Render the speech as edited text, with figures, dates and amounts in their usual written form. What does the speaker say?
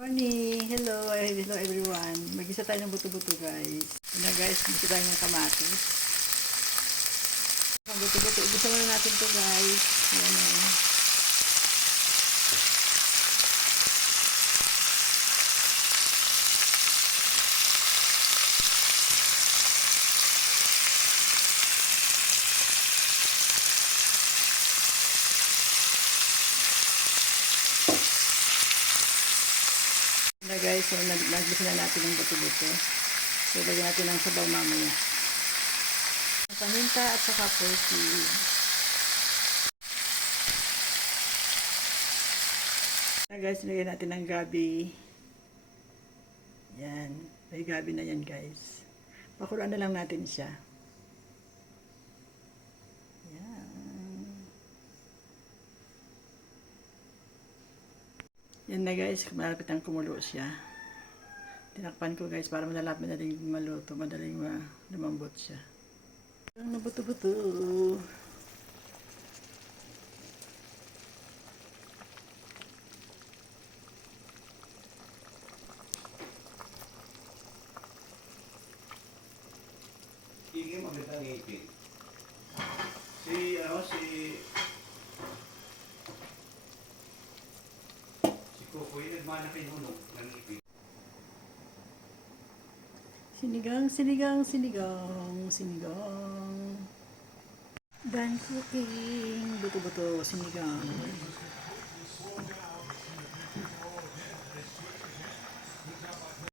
Morning! Hello everyone. Mag-isa tayo ng buto-buto guys. Na guys, mag-isa tayo ng kamatis. Ang buto-buto, igisa muna natin to guys. Yan o. Na guys, so nag-gisa na natin ng buto-buto. So lagyan natin ng sabaw mamaya. Paminta at saka porky. Na guys, nilagyan natin ng gabi. Yan. May gabi na yan guys. Pakuluan na lang natin siya. Yan na guys, malapit ang kumulo siya. Tinakpan ko guys para madaling maluto, madaling lumambot siya. Ang nabuto-buto. Sige, magandang ngipin. Si Kukoy, nagmana kay Nuno ng ngipin. Sinigang. Done cooking. Buto-buto, sinigang.